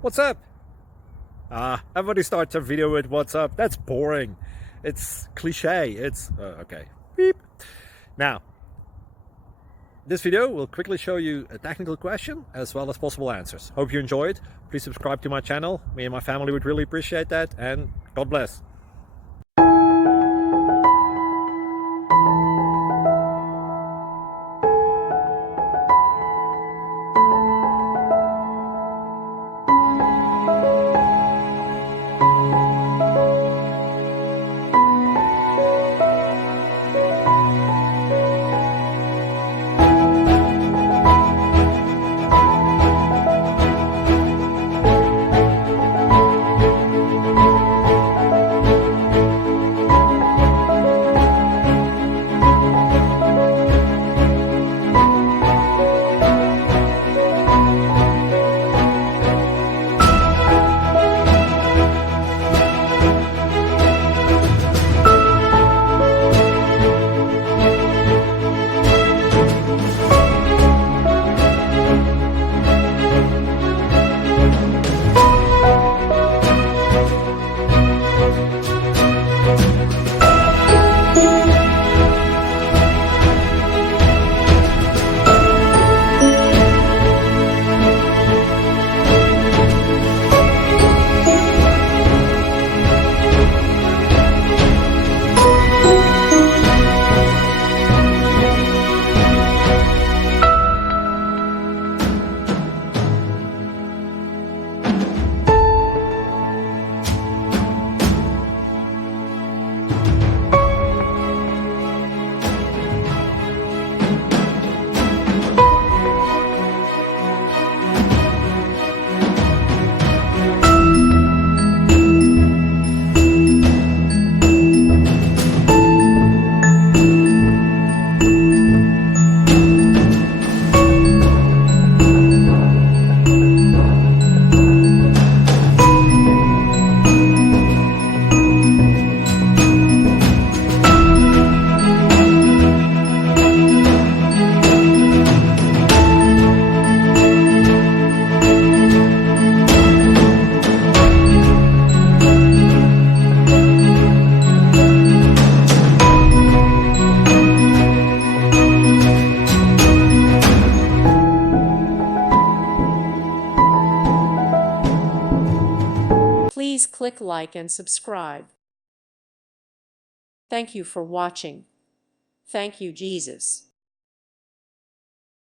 What's up? Everybody starts a video with what's up. That's boring. It's cliche. It's okay. Beep. Now, this video will quickly show you a technical question as well as possible answers. Hope you enjoyed. Please subscribe to my channel. Me and my family would really appreciate that, and God bless. Please click like and subscribe. Thank you for watching. Thank you, Jesus.